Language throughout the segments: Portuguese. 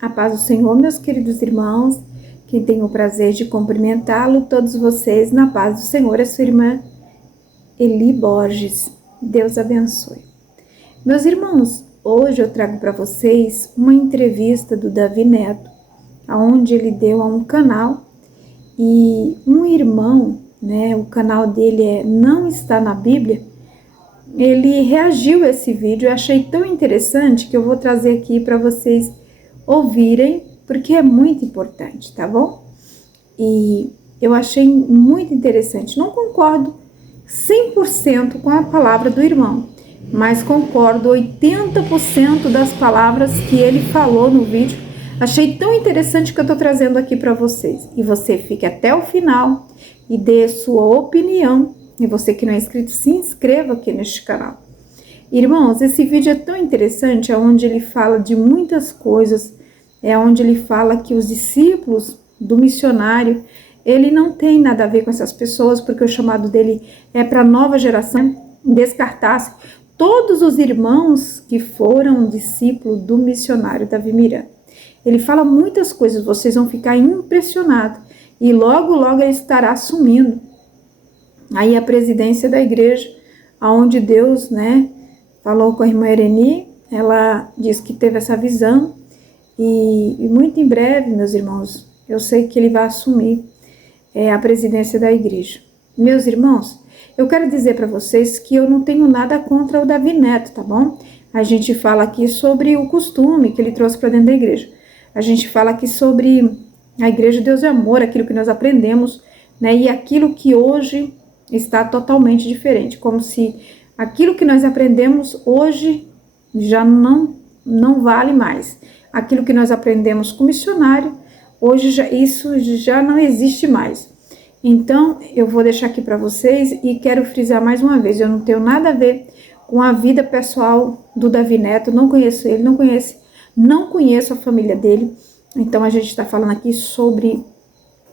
A paz do Senhor, meus queridos irmãos, quem tem o prazer de cumprimentá-lo, todos vocês, na paz do Senhor, é sua irmã Eli Borges. Deus abençoe. Meus irmãos, hoje eu trago para vocês uma entrevista do Davi Neto, onde ele deu a um canal e um irmão, o canal dele é Não Está na Bíblia, ele reagiu a esse vídeo. Eu achei tão interessante que eu vou trazer aqui para vocês ouvirem, porque é muito importante, tá bom? E eu achei muito interessante. Não concordo 100% com a palavra do irmão, mas concordo 80% das palavras que ele falou no vídeo. Achei tão interessante que eu tô trazendo aqui para vocês. E você fique até o final e dê sua opinião. E você que não é inscrito, se inscreva aqui neste canal. Irmãos, esse vídeo é tão interessante, é onde ele fala de muitas coisas, é onde ele fala que os discípulos do missionário, ele não tem nada a ver com essas pessoas, porque o chamado dele é para a nova geração, descartar-se todos os irmãos que foram discípulos do missionário Davi Miranda. Ele fala muitas coisas, vocês vão ficar impressionados, e logo, logo ele estará assumindo aí a presidência da igreja, aonde Deus, falou com a irmã Ereni. Ela disse que teve essa visão e muito em breve, meus irmãos, eu sei que ele vai assumir a presidência da igreja. Meus irmãos, eu quero dizer para vocês que eu não tenho nada contra o Davi Neto, tá bom? A gente fala aqui sobre o costume que ele trouxe para dentro da igreja. A gente fala aqui sobre a igreja Deus é Amor, aquilo que nós aprendemos, e aquilo que hoje está totalmente diferente, como se aquilo que nós aprendemos hoje já não vale mais. Aquilo que nós aprendemos com o missionário, hoje isso já não existe mais. Então, eu vou deixar aqui para vocês e quero frisar mais uma vez, eu não tenho nada a ver com a vida pessoal do Davi Neto, não conheço ele, não conheço a família dele. Então, a gente está falando aqui sobre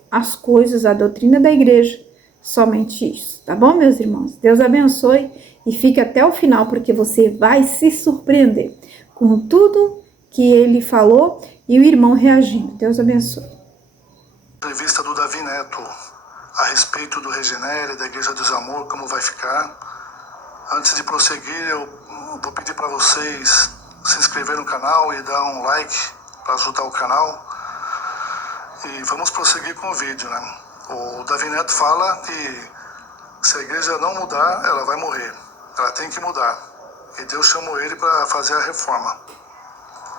as coisas, a doutrina da igreja, somente isso, tá bom, meus irmãos? Deus abençoe e fique até o final, porque você vai se surpreender com tudo que ele falou e o irmão reagindo. Deus abençoe. Entrevista do Davi Neto a respeito do Regenere, da Igreja dos Amor, como vai ficar. Antes de prosseguir, eu vou pedir para vocês se inscrever no canal e dar um like para ajudar o canal. E vamos prosseguir com o vídeo, O Davi Neto fala que se a igreja não mudar, ela vai morrer. Ela tem que mudar. E Deus chamou ele para fazer a reforma.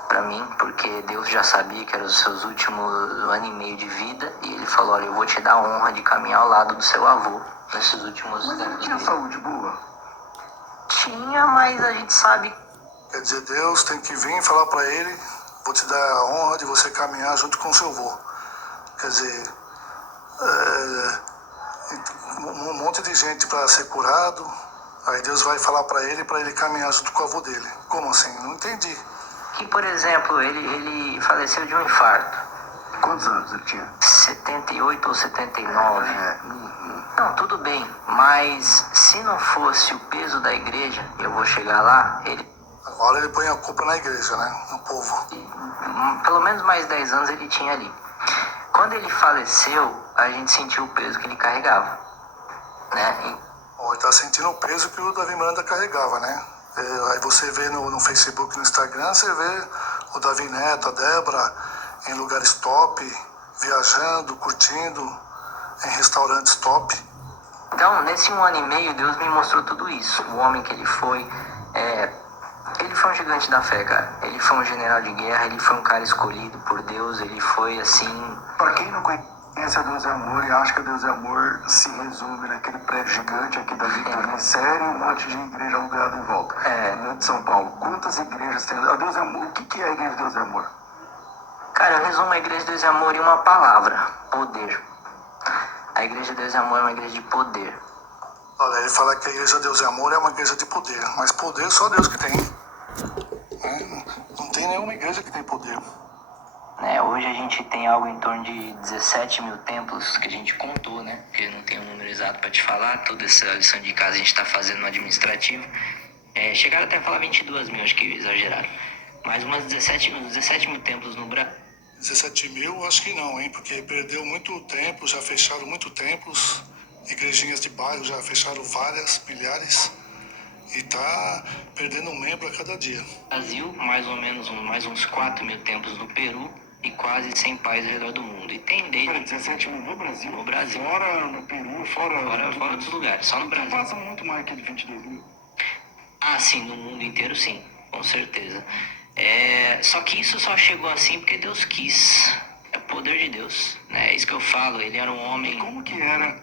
Para mim, porque Deus já sabia que eram os seus últimos ano e meio de vida, e ele falou: olha, eu vou te dar a honra de caminhar ao lado do seu avô nesses últimos anos. Mas ele tinha saúde boa? Tinha, mas a gente sabe. Quer dizer, Deus tem que vir e falar para ele: vou te dar a honra de você caminhar junto com o seu avô. Quer dizer, um monte de gente para ser curado, aí Deus vai falar para ele caminhar junto com o avô dele. Como assim? Não entendi. Que, por exemplo, ele faleceu de um infarto. Quantos anos ele tinha? 78 ou 79. Não, tudo bem, mas se não fosse o peso da igreja, eu vou chegar lá, Agora ele põe a culpa na igreja, no povo. Pelo menos mais 10 anos ele tinha ali. Quando ele faleceu, a gente sentiu o peso que ele carregava, Ele tá sentindo o peso que o Davi Miranda carregava, Aí você vê no Facebook, no Instagram, você vê o Davi Neto, a Débora, em lugares top, viajando, curtindo, em restaurantes top. Então, nesse 1 ano e meio, Deus me mostrou tudo isso. O homem que ele foi um gigante da fé, cara. Ele foi um general de guerra, ele foi um cara escolhido por Deus, ele foi assim... Para quem não conhece a Deus é Amor e acha que a Deus é Amor se resume naquele prédio gigante aqui da Vitória Série e um monte de igreja alugada em volta. De São Paulo. Quantas igrejas tem? A Deus é Amor, o que é a igreja de Deus é Amor? Cara, eu resumo a igreja de Deus é Amor em uma palavra: poder. A igreja de Deus é Amor é uma igreja de poder. Olha, ele fala que a igreja de Deus é Amor é uma igreja de poder, mas poder só Deus que tem. Não tem nenhuma igreja que tem poder. Hoje a gente tem algo em torno de 17 mil templos que a gente contou, porque não tem um número exato para te falar. Toda essa lição de casa a gente está fazendo no administrativo. Chegaram até a falar 22 mil, acho que exageraram. Mais umas 17 mil templos no Brasil. 17 mil, acho que não, hein? Porque perdeu muito tempo, já fecharam muito templos, igrejinhas de bairro já fecharam várias, milhares, e tá perdendo um membro a cada dia. Brasil, mais ou menos mais uns 4 mil templos no Peru e quase 100 países ao redor do mundo. E tem desde... 17 mil no Brasil? No Brasil. Fora no Peru, fora dos lugares, só no Brasil. Então passa muito mais que de 22 mil. Ah, sim, no mundo inteiro sim, com certeza. Só que isso só chegou assim porque Deus quis. É o poder de Deus, né? É isso que eu falo, ele era um homem... E como que era?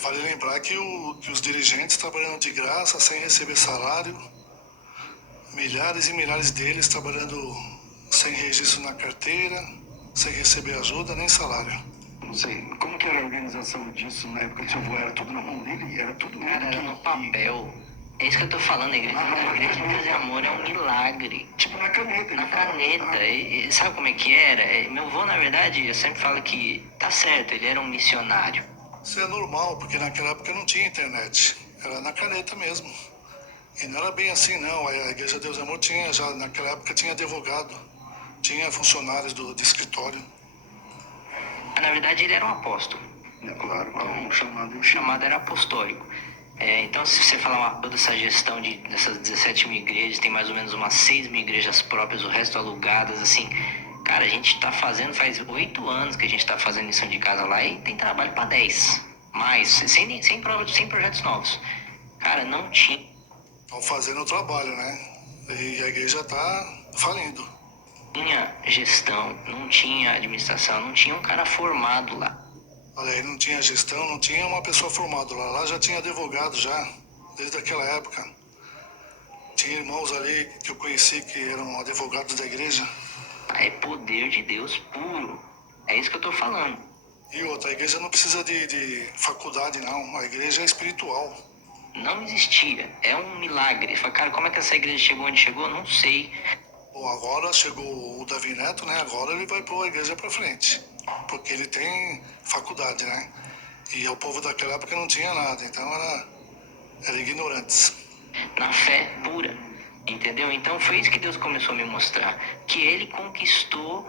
Vale lembrar que os dirigentes trabalhando de graça, sem receber salário, milhares e milhares deles trabalhando sem registro na carteira, sem receber ajuda nem salário. Não sei, como que era a organização disso na época do seu avô? Era tudo na mão dele? Era tudo ele? Cara, era no papel. É isso que eu tô falando, a igreja de Deus e Amor é um milagre. Tipo na caneta. Na caneta. E sabe como é que era? Meu avô, na verdade, eu sempre falo que tá certo, ele era um missionário. Isso é normal, porque naquela época não tinha internet. Era na caneta mesmo. E não era bem assim, não. A Igreja de Deus e Amor tinha, já naquela época tinha advogado, tinha funcionários de escritório. Na verdade, ele era um apóstolo. Claro, então, o chamado era apostólico. Então, se você falar toda essa gestão dessas 17 mil igrejas, tem mais ou menos umas 6 mil igrejas próprias, o resto alugadas, assim. Cara, a gente tá fazendo, faz 8 anos que a gente tá fazendo lição de casa lá e tem trabalho para 10. Mais, sem projetos novos. Cara, não tinha. Estão fazendo o trabalho, né? E a igreja tá falindo. Não tinha gestão, não tinha administração, não tinha um cara formado lá. Olha aí, não tinha gestão, não tinha uma pessoa formada lá. Lá já tinha advogado já, desde aquela época. Tinha irmãos ali que eu conheci que eram advogados da igreja. É poder de Deus puro. É isso que eu tô falando. E outra, a igreja não precisa de faculdade, não. A igreja é espiritual. Não existia. É um milagre. Fala, cara, como é que essa igreja chegou onde chegou? Não sei. Bom, agora chegou o Davi Neto, né? Agora ele vai pôr a igreja pra frente. Porque ele tem faculdade, né? E o povo daquela época não tinha nada. Então era ignorantes. Na fé pura. Entendeu? Então foi isso que Deus começou a me mostrar. Que ele conquistou.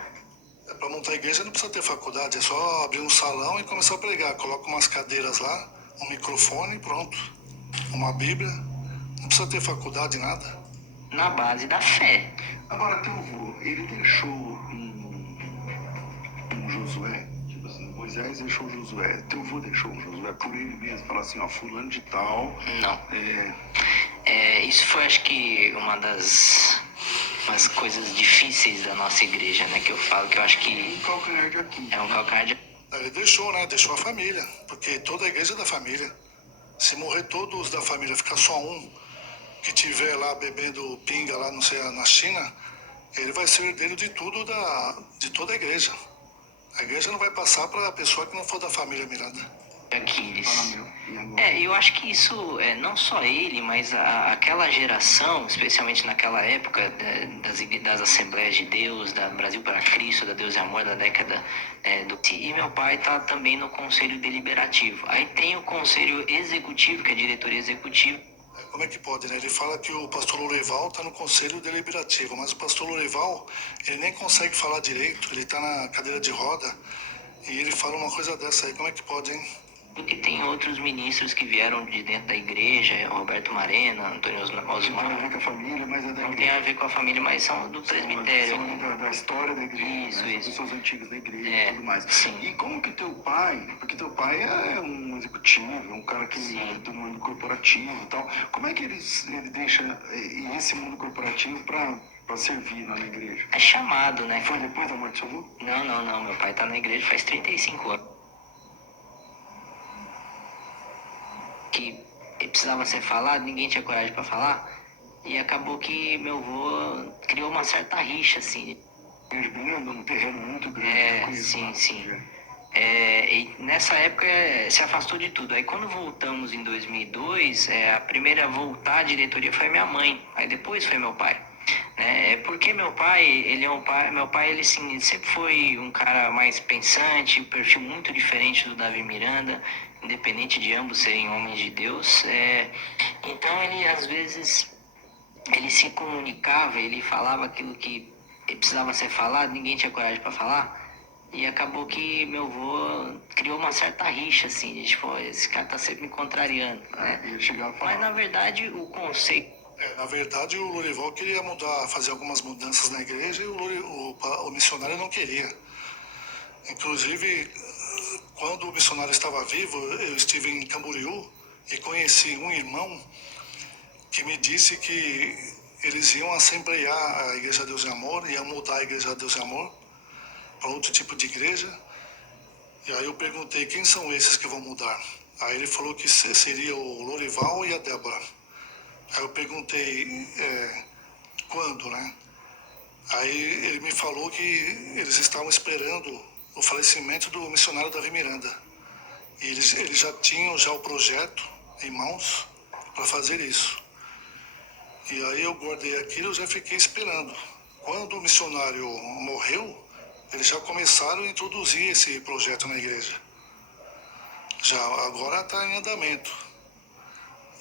Para montar a igreja não precisa ter faculdade. É só abrir um salão e começar a pregar. Coloca umas cadeiras lá, um microfone e pronto. Uma Bíblia. Não precisa ter faculdade, nada. Na base da fé. Agora, teu avô, ele deixou um Josué, tipo assim, Moisés deixou Josué, teu avô deixou um Josué por ele mesmo, falar assim, ó, fulano de tal. Não. Isso foi, acho que, uma das coisas difíceis da nossa igreja, né? Que eu falo, que eu acho que... Um calcanhar de Aquiles. É um calcanhar de... Ele deixou, né? Deixou a família. Porque toda a igreja é da família. Se morrer todos da família, ficar só um que tiver lá bebendo pinga lá, não sei, na China, ele vai ser herdeiro de tudo de toda a igreja. A igreja não vai passar para a pessoa que não for da família Miranda. Aquiles. Eu acho que isso, não só ele, mas aquela geração, especialmente naquela época das Assembleias de Deus, da Brasil para Cristo, da Deus e Amor, da década E meu pai está também no Conselho Deliberativo. Aí tem o Conselho Executivo, que é a diretoria executiva. Como é que pode, né? Ele fala que o pastor Lourival está no Conselho Deliberativo, mas o pastor Lourival, ele nem consegue falar direito, ele está na cadeira de roda e ele fala uma coisa dessa aí, como é que pode, hein? Porque tem outros ministros que vieram de dentro da igreja, Roberto Marena, Antônio Osmar. Não tem a ver com a família, mas é da igreja. Não tem a ver com a família, mas são do presbitério. São da história da igreja, Isso. Pessoas antigas da igreja e tudo mais. Sim. E como que teu pai, porque teu pai é um executivo, é um cara que é do mundo corporativo e tal, como é que ele deixa esse mundo corporativo para servir na igreja? É chamado, né? Foi depois da morte do seu avô? Não. Meu pai tá na igreja faz 35 anos. Que precisava ser falado, ninguém tinha coragem para falar. E acabou que meu avô criou uma certa rixa, assim. Bem num terreno muito grande. Sim. E nessa época se afastou de tudo. Aí quando voltamos em 2002, a primeira a voltar à diretoria foi minha mãe. Aí depois foi meu pai. Porque meu pai, ele sim, sempre foi um cara mais pensante, um perfil muito diferente do Davi Miranda, independente de ambos serem homens de Deus. Então ele às vezes ele se comunicava, ele falava aquilo que precisava ser falado, ninguém tinha coragem para falar. E acabou que meu avô criou uma certa rixa, assim, de tipo, esse cara tá sempre me contrariando, né? Mas na verdade o conceito. Na verdade, o Lorival queria mudar, fazer algumas mudanças na igreja e o missionário não queria. Inclusive, quando o missionário estava vivo, eu estive em Camboriú e conheci um irmão que me disse que eles iam assemblear a Igreja Deus e Amor, iam mudar a Igreja Deus e Amor para outro tipo de igreja. E aí eu perguntei, quem são esses que vão mudar? Aí ele falou que seria o Lorival e a Débora. Aí eu perguntei, quando, né? Aí ele me falou que eles estavam esperando o falecimento do missionário Davi Miranda. E eles já tinham o projeto em mãos para fazer isso. E aí eu guardei aquilo e já fiquei esperando. Quando o missionário morreu, eles já começaram a introduzir esse projeto na igreja. Já agora está em andamento.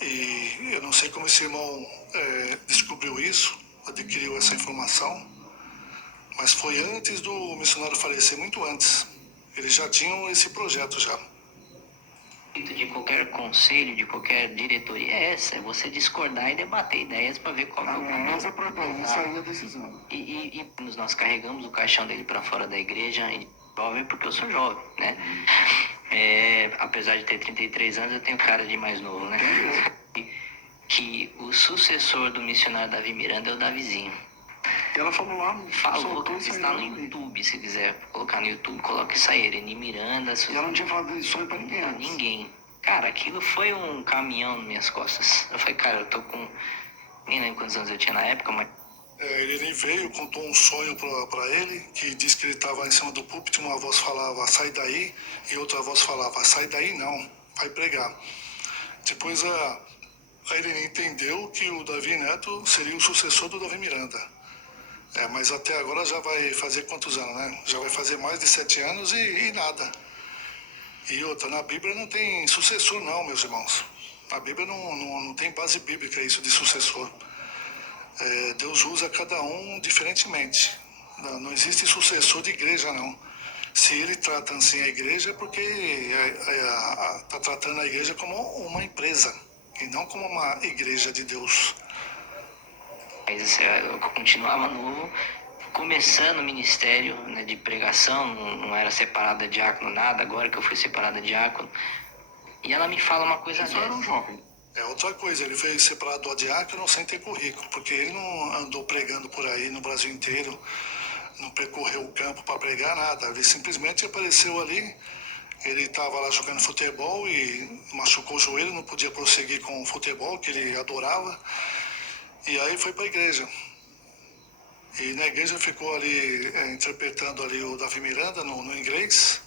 E eu não sei como esse irmão descobriu isso, adquiriu essa informação, mas foi antes do missionário falecer, muito antes. Eles já tinham esse projeto já. De qualquer conselho, de qualquer diretoria é essa, é você discordar e debater ideias para ver qual é o caminho. Isso aí é a decisão. E nós carregamos o caixão dele para fora da igreja, jovem, porque eu sou jovem, né? Apesar de ter 33 anos, eu tenho cara de mais novo, né? Que o sucessor do missionário Davi Miranda é o Davizinho. E ela falou lá, falou que está no YouTube, se quiser colocar no YouTube, coloca isso aí, Ereni Miranda. E ela não tinha falado isso aí pra ninguém antes. Ninguém. Cara, aquilo foi um caminhão nas minhas costas. Eu falei, cara, eu tô com... nem lembro quantos anos eu tinha na época, mas... Ele veio, contou um sonho para ele, que disse que ele estava em cima do púlpito, uma voz falava, sai daí, e outra voz falava, sai daí não, vai pregar. Depois a Irene entendeu que o Davi Neto seria o sucessor do Davi Miranda. Mas até agora já vai fazer quantos anos, né? Já vai fazer mais de 7 anos e nada. E outra, na Bíblia não tem sucessor não, meus irmãos. Na Bíblia não tem base bíblica isso de sucessor. Deus usa cada um diferentemente. Não existe sucessor de igreja, não. Se ele trata assim a igreja é porque está tratando a igreja como uma empresa e não como uma igreja de Deus. Mas eu continuava novo, começando o ministério, né, de pregação, não era separada de diácono, nada, agora que eu fui separada de diácono. E ela me fala uma coisa dessa. Era um jovem. Outra coisa, ele foi separado do diácono sem ter currículo, porque ele não andou pregando por aí no Brasil inteiro, não percorreu o campo para pregar nada, ele simplesmente apareceu ali, ele estava lá jogando futebol e machucou o joelho, não podia prosseguir com o futebol, que ele adorava, e aí foi para a igreja. E na igreja ficou ali interpretando ali o Davi Miranda no inglês,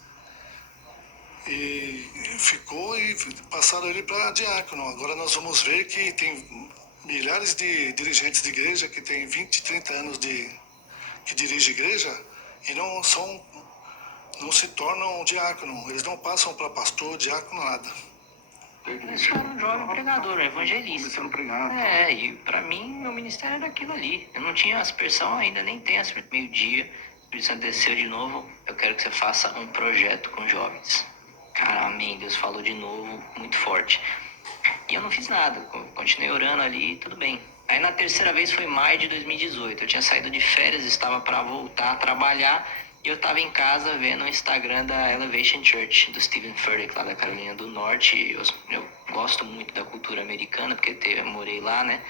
e ficou e passaram ele para diácono. Agora nós vamos ver que tem milhares de dirigentes de igreja que tem 20, 30 anos que dirige igreja e não se tornam diácono. Eles não passam para pastor, diácono, nada. Eles eram um jovem pregador, um evangelista. Começando a pregar. E pra mim, meu ministério era aquilo ali. Eu não tinha aspersão ainda, nem tenho aspersão. Meio-dia, o Espírito Santo desceu de novo. Eu quero que você faça um projeto com jovens. Cara, amém. Deus falou de novo, muito forte. E eu não fiz nada. Continuei orando ali, tudo bem. Aí na terceira vez foi maio de 2018. Eu tinha saído de férias, estava para voltar a trabalhar. E eu estava em casa vendo o Instagram da Elevation Church, do Stephen Furtick, lá da Carolina do Norte. Eu gosto muito da cultura americana, porque eu morei lá, né?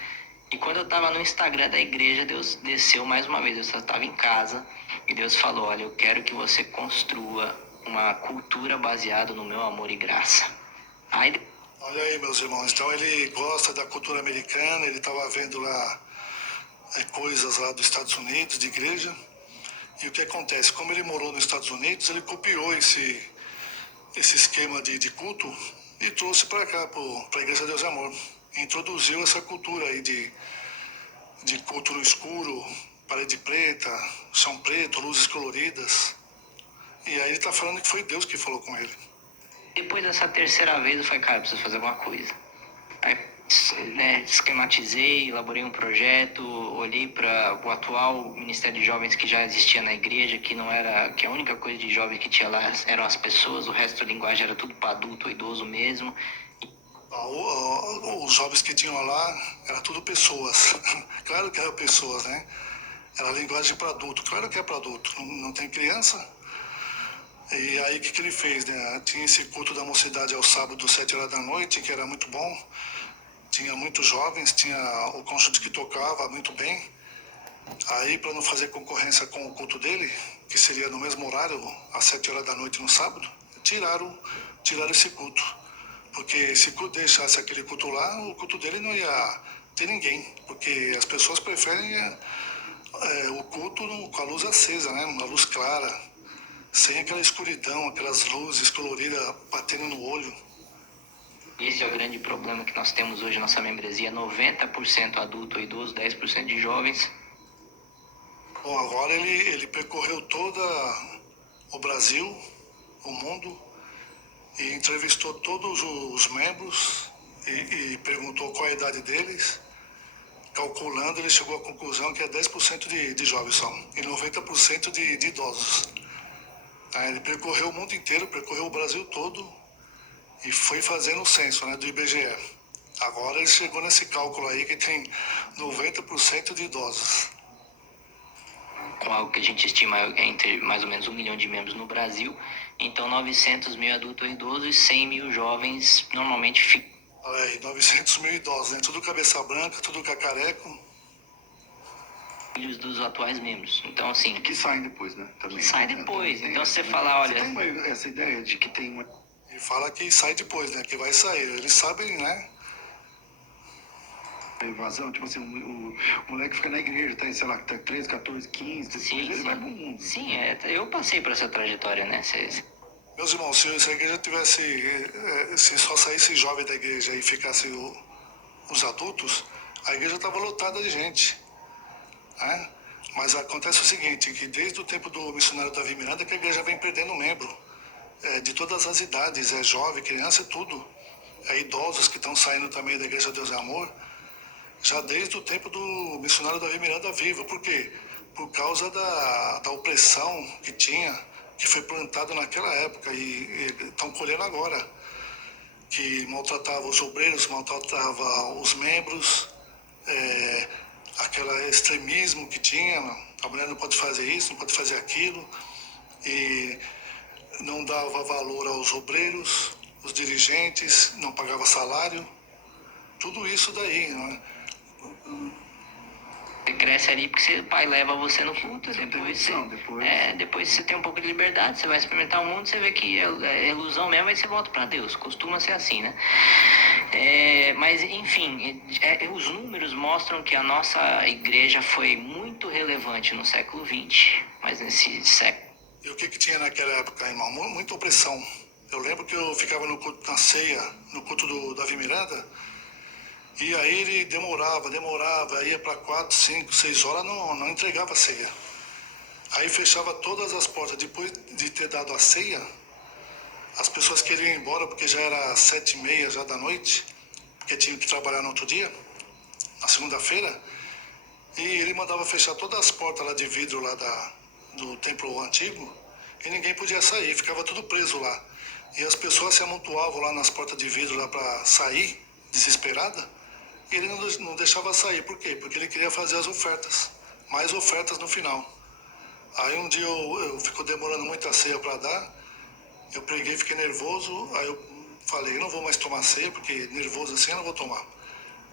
E quando eu estava no Instagram da igreja, Deus desceu mais uma vez. Eu só estava em casa e Deus falou, olha, eu quero que você construa uma cultura baseada no meu amor e graça. Olha aí, meus irmãos, então ele gosta da cultura americana, ele estava vendo lá coisas lá dos Estados Unidos, de igreja. E o que acontece? Como ele morou nos Estados Unidos, ele copiou esse esquema de culto e trouxe para cá, para a Igreja Deus e Amor. Introduziu essa cultura aí de culto no escuro, parede preta, chão preto, luzes coloridas. E aí ele está falando que foi Deus que falou com ele. Depois dessa terceira vez eu falei, cara, eu preciso fazer alguma coisa. Aí né, esquematizei, elaborei um projeto, olhei para o atual Ministério de Jovens que já existia na igreja, que não era, que a única coisa de jovem que tinha lá eram as pessoas, o resto da linguagem era tudo para adulto ou idoso mesmo. Os jovens que tinham lá era tudo pessoas. Claro que eram pessoas, né? Era linguagem para adulto. Claro que é para adulto. Não tem criança. E aí o que ele fez, né? Tinha esse culto da mocidade ao sábado, 7 horas da noite, que era muito bom. Tinha muitos jovens, tinha o cônjuge que tocava muito bem. Aí, para não fazer concorrência com o culto dele, que seria no mesmo horário, às 7 horas da noite no sábado, tiraram esse culto. Porque se deixasse aquele culto lá, o culto dele não ia ter ninguém. Porque as pessoas preferem o culto com a luz acesa, né? Uma luz clara, sem aquela escuridão, aquelas luzes coloridas batendo no olho. Esse é o grande problema que nós temos hoje na nossa membresia, 90% adulto ou idoso, 10% de jovens. Bom, agora ele percorreu todo o Brasil, o mundo, e entrevistou todos os membros e perguntou qual a idade deles. Calculando, ele chegou à conclusão que é 10% de jovens só e 90% de idosos. Aí ele percorreu o mundo inteiro, percorreu o Brasil todo e foi fazendo o censo, né, do IBGE. Agora ele chegou nesse cálculo aí que tem 90% de idosos. Com algo que a gente estima entre mais ou menos 1 milhão de membros no Brasil. Então 900 mil adultos e idosos e 100 mil jovens normalmente ficam. 900 mil idosos, né? Tudo cabeça branca, tudo cacareco. Filhos dos atuais membros. Então, assim. Que saem depois, né? Também. Sai depois. Então, se você falar, olha. Você tem essa ideia de que tem uma. Ele fala que sai depois, né? Que vai sair. Eles sabem, né? Invasão, tipo assim, o moleque fica na igreja, tá, sei lá, tá 13, 14, 15, depois ele vai pro mundo. Sim, eu passei por essa trajetória, né? Meus irmãos, se a igreja tivesse, se só saísse jovem da igreja e ficasse os adultos, a igreja estava lotada de gente, né? Mas acontece o seguinte, que desde o tempo do missionário Davi Miranda que a igreja vem perdendo membro, de todas as idades, jovem, criança e tudo, idosos que estão saindo também da igreja Deus é Amor, já desde o tempo do missionário Davi Miranda vivo. Por quê? Por causa da opressão que tinha, que foi plantada naquela época e estão colhendo agora, que maltratava os obreiros, maltratava os membros, aquele extremismo que tinha, a mulher não pode fazer isso, não pode fazer aquilo, e não dava valor aos obreiros, os dirigentes, não pagava salário, tudo isso daí, né? Você cresce ali porque o pai leva você no culto, depois você tem um pouco de liberdade, você vai experimentar o mundo, você vê que é ilusão mesmo, aí você volta para Deus. Costuma ser assim, né? Mas, enfim, os números mostram que a nossa igreja foi muito relevante no século XX, mas nesse século... E o que tinha naquela época, irmão? Muita opressão. Eu lembro que eu ficava no culto, na ceia, no culto do Davi Miranda, e aí ele demorava, ia para 4, 5, 6 horas, não entregava a ceia. Aí fechava todas as portas. Depois de ter dado a ceia, as pessoas queriam ir embora porque já era 7h30 já da noite, porque tinham que trabalhar no outro dia, na segunda-feira. E ele mandava fechar todas as portas lá de vidro lá do templo antigo e ninguém podia sair, ficava tudo preso lá. E as pessoas se amontoavam lá nas portas de vidro lá para sair, desesperada. E ele não deixava sair. Por quê? Porque ele queria fazer as ofertas. Mais ofertas no final. Aí um dia eu fico demorando muito a ceia para dar. Eu preguei, fiquei nervoso. Aí eu falei, eu não vou mais tomar ceia, porque nervoso assim eu não vou tomar.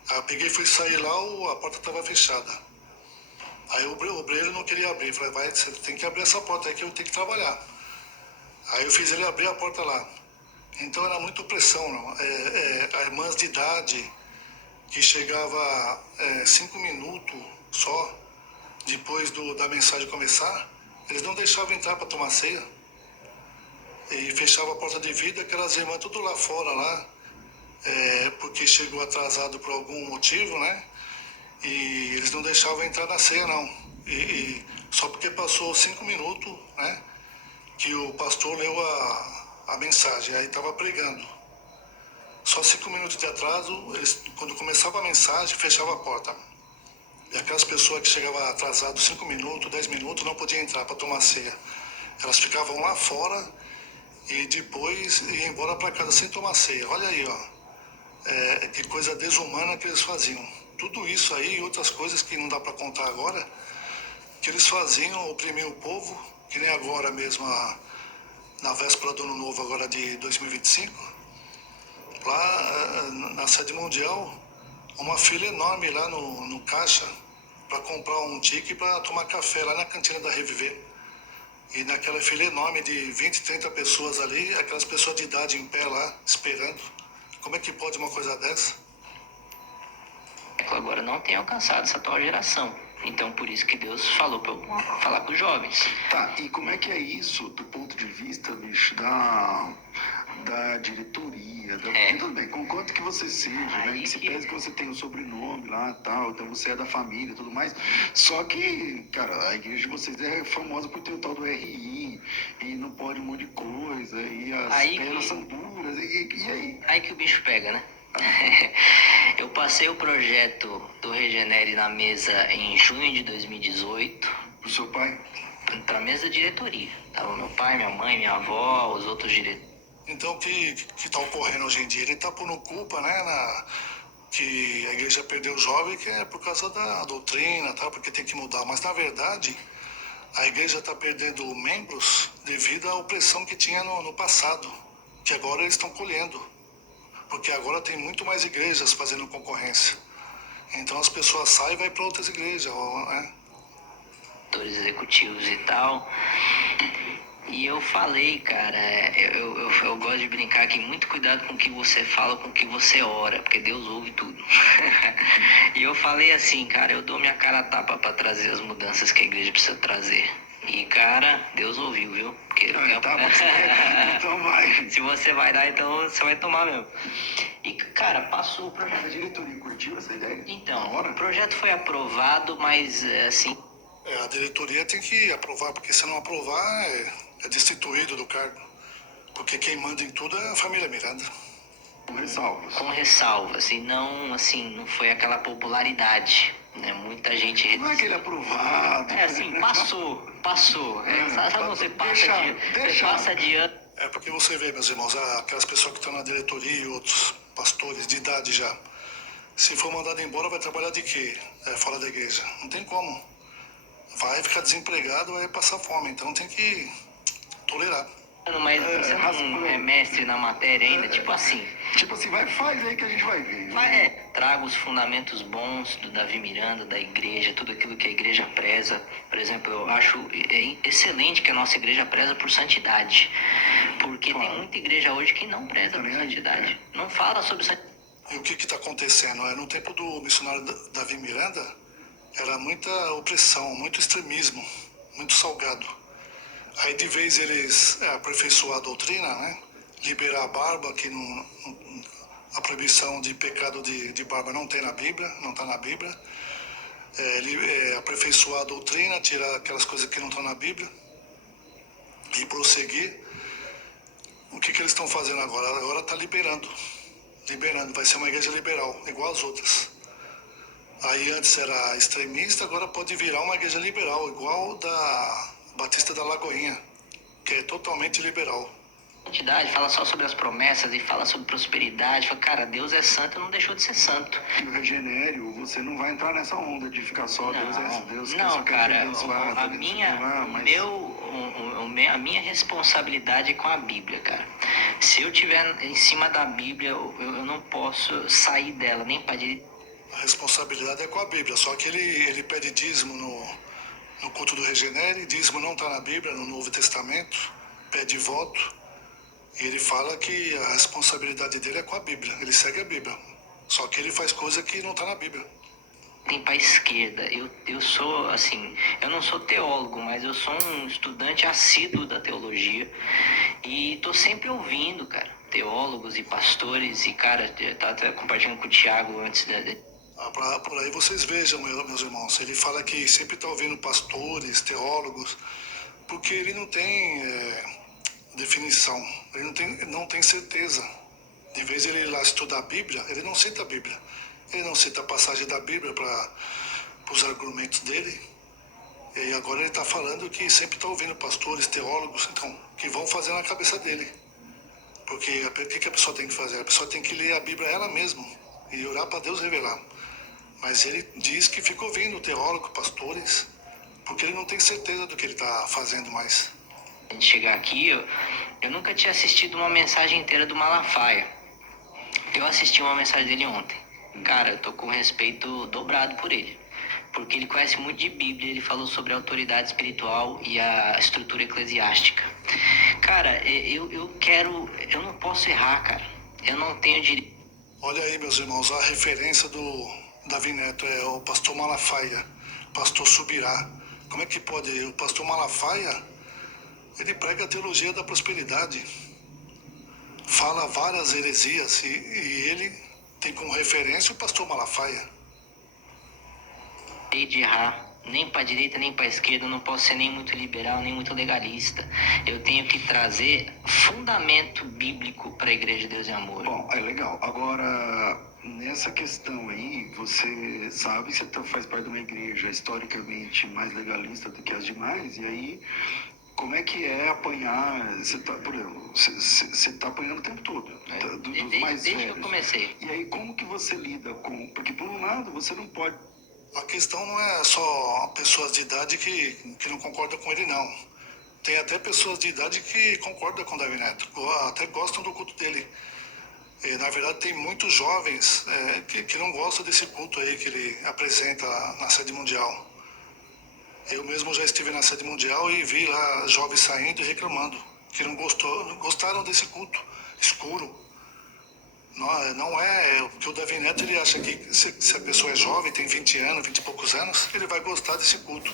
Aí eu peguei e fui sair lá, a porta estava fechada. Aí o obreiro não queria abrir. Eu falei, você tem que abrir essa porta aí que eu tenho que trabalhar. Aí eu fiz ele abrir a porta lá. Então era muita pressão. Irmãs de idade que chegava 5 minutos só depois da mensagem começar, eles não deixavam entrar para tomar ceia. E fechava a porta de vidro, aquelas irmãs tudo lá fora, lá, porque chegou atrasado por algum motivo, né? E eles não deixavam entrar na ceia, não. E só porque passou 5 minutos, né? Que o pastor leu a mensagem, aí estava pregando. Só 5 minutos de atraso, eles, quando começava a mensagem, fechava a porta. E aquelas pessoas que chegavam atrasadas 5 minutos, 10 minutos, não podiam entrar para tomar ceia. Elas ficavam lá fora e depois iam embora para casa sem tomar ceia. Olha aí, ó. Que coisa desumana que eles faziam. Tudo isso aí e outras coisas que não dá para contar agora, que eles faziam, oprimiam o povo, que nem agora mesmo, na véspera do Ano Novo agora de 2025, lá na sede mundial, uma fila enorme lá no caixa para comprar um tique para tomar café lá na cantina da Reviver. E naquela fila enorme de 20, 30 pessoas ali, aquelas pessoas de idade em pé lá, esperando. Como é que pode uma coisa dessa? Agora não tem alcançado essa atual geração. Então, por isso que Deus falou para eu falar com os jovens. Tá, e como é que é isso do ponto de vista, bicho, da diretoria? Tudo bem, concordo que você seja, né? Que se pese que você tem o sobrenome lá e tal, então você é da família e tudo mais. Só que, cara, a igreja de vocês é famosa por ter o tal do RI, e não pode um monte de coisa, e as penas são duras, e aí? Aí que o bicho pega, né? Eu passei o projeto do Regenere na mesa em junho de 2018. Pro seu pai? Pra mesa da diretoria. Tava meu pai, minha mãe, minha avó, os outros diretores. Então, o que está ocorrendo hoje em dia? Ele está pondo culpa, né, que a igreja perdeu o jovem, que é por causa da doutrina, tá, porque tem que mudar. Mas, na verdade, a igreja está perdendo membros devido à opressão que tinha no passado, que agora eles estão colhendo. Porque agora tem muito mais igrejas fazendo concorrência. Então as pessoas saem e vão para outras igrejas, né? Executivos e tal. E eu falei, cara, eu gosto de brincar aqui, muito cuidado com o que você fala, com o que você ora, porque Deus ouve tudo. E eu falei assim, cara, eu dou minha cara a tapa pra trazer as mudanças que a igreja precisa trazer. E, cara, Deus ouviu, viu? Porque Então vai. Se você vai dar, então você vai tomar mesmo. E, cara, passou o projeto. A diretoria curtiu essa ideia? Então, o projeto foi aprovado, mas, assim... A diretoria tem que aprovar, porque se não aprovar, é destituído do cargo. Porque quem manda em tudo é a família Miranda. Com ressalvas. Com ressalvas, e não, assim, não foi aquela popularidade, né? Muita gente... Não é aquele aprovado. Assim, passou. Sabe quando você passa de ano? É porque você vê, meus irmãos, aquelas pessoas que estão na diretoria e outros pastores de idade já. Se for mandado embora, vai trabalhar de quê? Fora da igreja? Não tem como. Vai ficar desempregado, vai passar fome. Então tem que tolerar. Mas você não é mestre na matéria ainda, tipo assim. Tipo assim, faz aí que a gente vai ver. Traga os fundamentos bons do Davi Miranda, da igreja, tudo aquilo que a igreja preza. Por exemplo, eu acho excelente que a nossa igreja preza por santidade. Porque tem muita igreja hoje que não preza por santidade. Não fala sobre santidade. E o que está acontecendo? No tempo do missionário Davi Miranda, era muita opressão, muito extremismo, muito salgado. Aí de vez eles aperfeiçoar a doutrina, né? Liberar a barba, que a proibição de pecado de barba não tem na Bíblia, não está na Bíblia. Aperfeiçoar a doutrina, tirar aquelas coisas que não estão na Bíblia e prosseguir. O que eles estão fazendo agora? Agora está liberando, vai ser uma igreja liberal, igual as outras. Aí antes era extremista, agora pode virar uma igreja liberal, igual da Batista da Lagoinha, que é totalmente liberal. Santidade, fala só sobre as promessas e fala sobre prosperidade. Fala, cara, Deus é santo, não deixou de ser santo. E o Regenério, você não vai entrar nessa onda de ficar só Deus é Deus. Não, cara, a minha responsabilidade é com a Bíblia, cara. Se eu tiver em cima da Bíblia, eu não posso sair dela, nem para direita. A responsabilidade é com a Bíblia, só que ele pede dízimo no culto do Regenere, dízimo não está na Bíblia, no Novo Testamento, pede voto, e ele fala que a responsabilidade dele é com a Bíblia, ele segue a Bíblia, só que ele faz coisa que não está na Bíblia. Tem para a esquerda, eu sou, assim, eu não sou teólogo, mas eu sou um estudante assíduo da teologia, e tô sempre ouvindo, cara, teólogos e pastores, e, cara, eu tava até compartilhando com o Thiago antes por aí vocês vejam, meus irmãos, ele fala que sempre está ouvindo pastores, teólogos, porque ele não tem definição, ele não tem certeza. De vez ele ir lá estudar a Bíblia, ele não cita a Bíblia. Ele não cita a passagem da Bíblia para os argumentos dele. E agora ele está falando que sempre está ouvindo pastores, teólogos, então, que vão fazer na cabeça dele. Porque o que a pessoa tem que fazer? A pessoa tem que ler a Bíblia ela mesma e orar para Deus revelar. Mas ele diz que fica ouvindo teólogos, pastores, porque ele não tem certeza do que ele está fazendo mais. Antes de chegar aqui, eu nunca tinha assistido uma mensagem inteira do Malafaia. Eu assisti uma mensagem dele ontem. Cara, eu tô com respeito dobrado por ele. Porque ele conhece muito de Bíblia, ele falou sobre a autoridade espiritual e a estrutura eclesiástica. Cara, eu não posso errar, cara. Eu não tenho direito. Olha aí, meus irmãos, a referência do Davi Neto é o pastor Malafaia, pastor Subirá. Como é que pode? O pastor Malafaia, ele prega a teologia da prosperidade, fala várias heresias e ele tem como referência o pastor Malafaia. De errar, nem para direita nem para esquerda, eu não posso ser nem muito liberal nem muito legalista. Eu tenho que trazer fundamento bíblico para a Igreja de Deus e Amor. Bom, é legal. Agora, nessa questão aí, você sabe que você faz parte de uma igreja historicamente mais legalista do que as demais, e aí como é que é apanhar? Você tá, por exemplo, você tá apanhando o tempo todo, dos mais desde velhos. que eu comecei. E aí como que você lida com... Porque por um lado você não pode... A questão não é só pessoas de idade que não concordam com ele, não. Tem até pessoas de idade que concordam com o Davi Neto, até gostam do culto dele. E, na verdade, tem muitos jovens que não gostam desse culto aí que ele apresenta na sede mundial. Eu mesmo já estive na sede mundial e vi lá jovens saindo e reclamando, que não gostaram desse culto escuro. Não é porque o Davi Neto, ele acha que se a pessoa é jovem, tem 20 anos, 20 e poucos anos, ele vai gostar desse culto.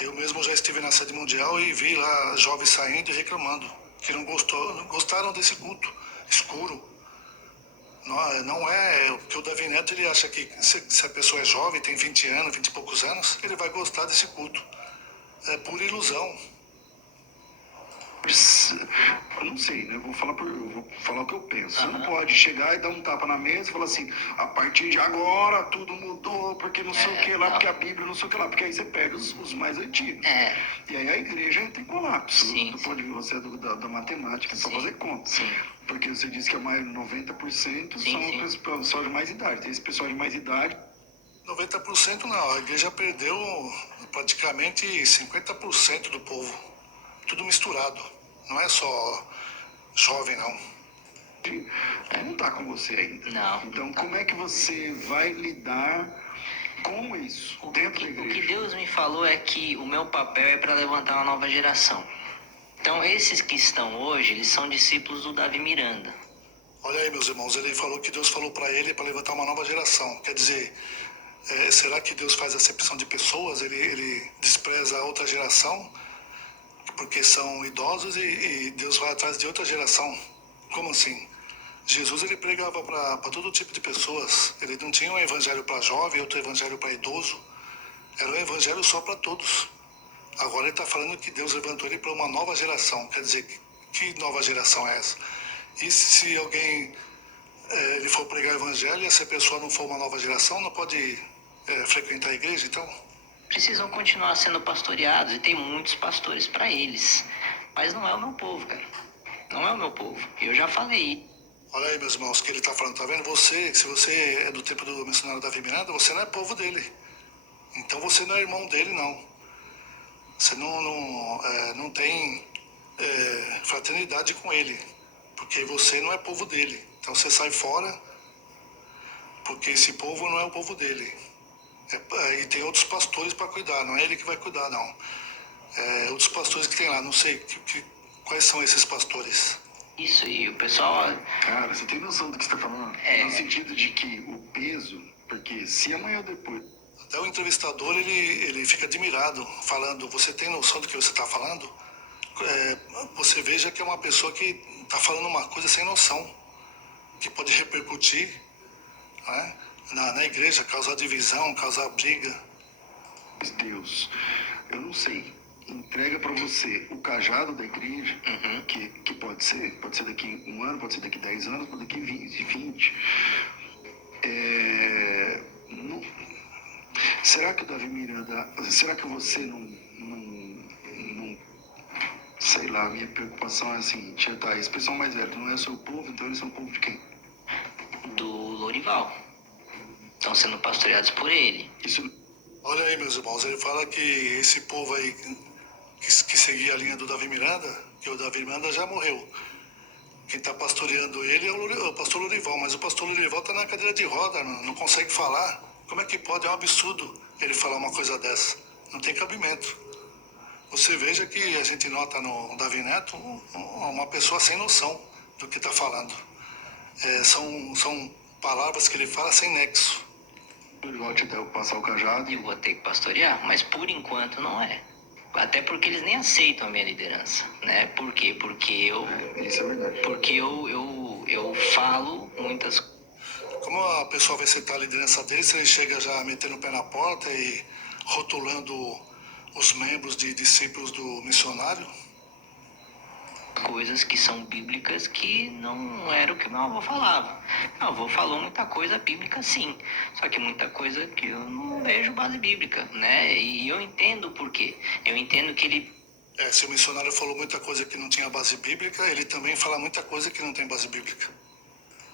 Eu mesmo já estive na sede mundial e vi lá jovens saindo e reclamando, que não gostaram desse culto escuro. Não é porque o Davi Neto, ele acha que se a pessoa é jovem, tem 20 anos, 20 e poucos anos, ele vai gostar desse culto. É pura ilusão. Eu não sei, né? Eu vou falar o que eu penso. Você não pode chegar e dar um tapa na mesa e falar assim, a partir de agora tudo mudou, porque não sei o que lá, porque a Bíblia não sei o que lá, porque aí você perde os mais antigos. E aí a igreja entra em colapso. Você pode ver, você é da matemática, só fazer conta. Sim. Porque você disse que a mais 90% são pessoas de mais idade. Tem esse pessoal de mais idade. 90% não, a igreja perdeu praticamente 50% do povo. Tudo misturado. Não é só jovem, não. Não está com você ainda. Não. Então, como é que você vai lidar com isso dentro da igreja? O que Deus me falou é que o meu papel é para levantar uma nova geração. Então, esses que estão hoje, eles são discípulos do Davi Miranda. Olha aí, meus irmãos, ele falou que Deus falou para ele para levantar uma nova geração. Quer dizer, será que Deus faz acepção de pessoas? Ele despreza a outra geração? Porque são idosos e Deus vai atrás de outra geração. Como assim? Jesus, ele pregava para todo tipo de pessoas. Ele não tinha um evangelho para jovem, outro evangelho para idoso. Era um evangelho só para todos. Agora ele está falando que Deus levantou ele para uma nova geração. Quer dizer, que nova geração é essa? E se alguém ele for pregar o evangelho e essa pessoa não for uma nova geração, não pode frequentar a igreja, então? Precisam continuar sendo pastoreados e tem muitos pastores para eles. Mas não é o meu povo, cara. Não é o meu povo. Eu já falei. Olha aí, meus irmãos, o que ele está falando. Tá vendo? Se você é do tempo do missionário Davi Miranda, você não é povo dele. Então você não é irmão dele, não. Você não tem fraternidade com ele. Porque você não é povo dele. Então você sai fora, porque esse povo não é o povo dele. E tem outros pastores para cuidar, não é ele que vai cuidar, não. Outros pastores que tem lá, não sei quais são esses pastores. Isso, e o pessoal... Cara, você tem noção do que você está falando? No sentido de que o peso, porque se amanhã ou depois... Até o entrevistador, ele fica admirado, falando, você tem noção do que você está falando? Você veja que é uma pessoa que está falando uma coisa sem noção, que pode repercutir, né? Na igreja, causar divisão, causar briga. Deus, eu não sei. entrega para você o cajado da igreja, que pode ser daqui 1 ano, pode ser daqui 10 anos, pode ser daqui 20. Será que o Davi Miranda, será que você não sei lá, a minha preocupação é a seguinte, tá, esse pessoal mais velho não é o seu povo, então eles são o povo de quem? Do Lorival. Estão sendo pastoreados por ele. Olha aí, meus irmãos, ele fala que esse povo aí que seguia a linha do Davi Miranda, que o Davi Miranda já morreu. Quem está pastoreando ele é o pastor Lorival, mas o pastor Lorival está na cadeira de roda, não consegue falar. Como é que pode? É um absurdo ele falar uma coisa dessa. Não tem cabimento. Você veja que a gente nota no Davi Neto uma pessoa sem noção do que está falando. São palavras que ele fala sem nexo. Ele vai te passar o cajado. Eu vou ter que pastorear, mas por enquanto não é. Até porque eles nem aceitam a minha liderança, né? Por quê? Porque isso é verdade. Porque eu falo muitas coisas. Como a pessoa vai aceitar a liderança dele se ele chega já metendo o pé na porta e rotulando os membros de discípulos do missionário? Coisas que são bíblicas que não era o que meu avô falava. Meu avô falou muita coisa bíblica, sim, só que muita coisa que eu não vejo base bíblica, né? E eu entendo por quê. Eu entendo que ele... Se o missionário falou muita coisa que não tinha base bíblica, ele também fala muita coisa que não tem base bíblica.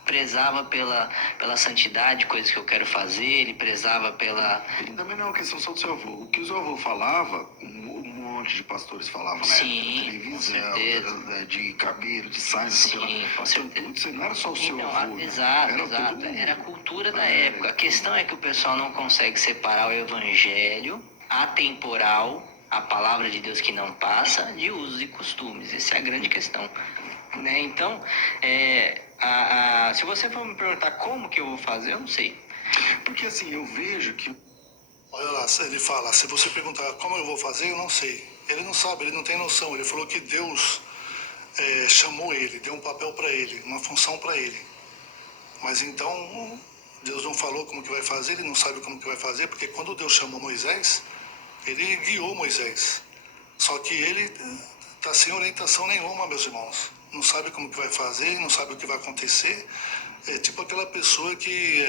Prezava pela santidade, coisas que eu quero fazer, ele prezava pela... Ele também não é uma questão só do seu avô. O que o seu avô falava, um monte de pastores falavam, né? Sim, televisão, de cabelo, de saia, sim, com certeza. Então, não era só o seu então, avô, exato, né? exato. Era a cultura da época. A questão é que o pessoal não consegue separar o evangelho atemporal, a palavra de Deus que não passa, de usos e costumes. Essa é a grande questão, né? Então, se você for me perguntar como que eu vou fazer, eu não sei. Porque assim, eu vejo que... Olha lá, ele fala, se você perguntar como eu vou fazer, eu não sei. Ele não sabe, ele não tem noção. Ele falou que Deus chamou ele, deu um papel para ele, uma função para ele. Mas então, Deus não falou como que vai fazer, ele não sabe como que vai fazer, porque quando Deus chamou Moisés, ele guiou Moisés. Só que ele está sem orientação nenhuma, meus irmãos. Não sabe como que vai fazer, não sabe o que vai acontecer. É tipo aquela pessoa que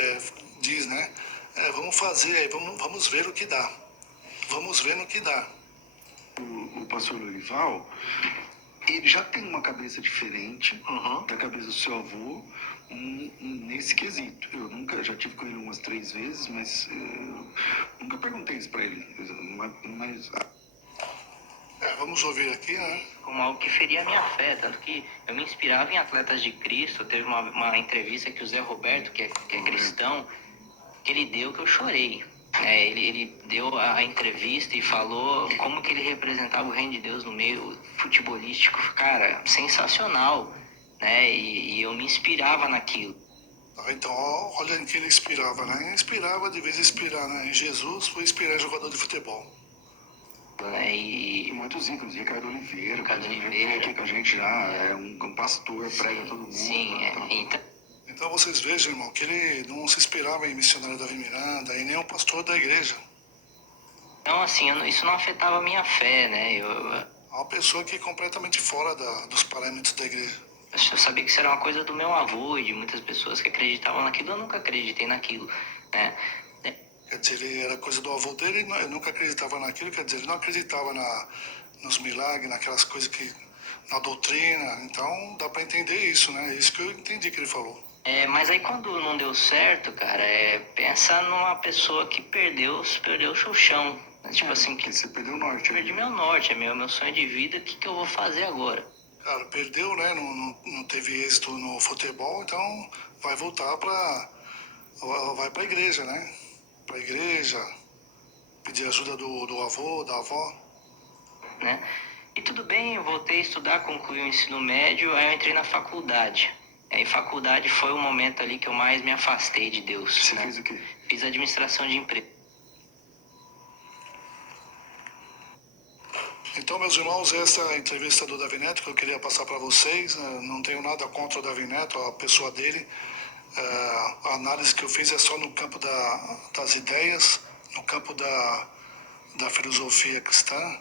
diz, né? Vamos fazer, vamos ver o que dá. Vamos ver no que dá. O pastor Lorival, ele já tem uma cabeça diferente da cabeça do seu avô nesse quesito. Eu já tive com ele umas 3 vezes, mas nunca perguntei isso pra ele. Mas vamos ouvir aqui, né? Como algo que feria a minha fé, tanto que eu me inspirava em atletas de Cristo. Teve uma entrevista que o Zé Roberto, que é cristão, que ele deu, que eu chorei. Ele deu a entrevista e falou como que ele representava o reino de Deus no meio futebolístico. Cara, sensacional, né? E eu me inspirava naquilo. Então, olha em que ele inspirava, né? Inspirava, de vez em inspirar, né? Em Jesus, foi inspirar jogador de futebol. E muitos ícones, Ricardo Oliveira, aqui com a gente já é um pastor, prega todo mundo. Sim, Então vocês vejam, irmão, que ele não se inspirava em missionário Davi Miranda e nem um pastor da igreja. Então, assim, isso não afetava a minha fé, né? Uma pessoa que é completamente fora dos parâmetros da igreja. Eu sabia que isso era uma coisa do meu avô e de muitas pessoas que acreditavam naquilo. Eu nunca acreditei naquilo, né? Quer dizer, ele era coisa do avô dele, ele nunca acreditava naquilo, quer dizer, ele não acreditava nos milagres, naquelas coisas na doutrina. Então, dá para entender isso, né? Isso que eu entendi que ele falou. Mas aí quando não deu certo, cara, pensa numa pessoa que perdeu o seu chão. Tipo assim, que você perdeu o norte. Perdi meu norte, é meu sonho de vida, o que eu vou fazer agora? Cara, perdeu, né? Não teve êxito no futebol, então vai voltar vai pra igreja, né? Pra igreja, pedir ajuda do avô, da avó. Né? E tudo bem, eu voltei a estudar, concluí o ensino médio, aí eu entrei na faculdade. Aí faculdade foi o momento ali que eu mais me afastei de Deus. Você fez o quê? Fiz administração de empresa. Então, meus irmãos, essa é a entrevista do Davi Neto que eu queria passar para vocês. Não tenho nada contra o Davi Neto, a pessoa dele. A análise que eu fiz é só no campo das ideias, no campo da filosofia cristã.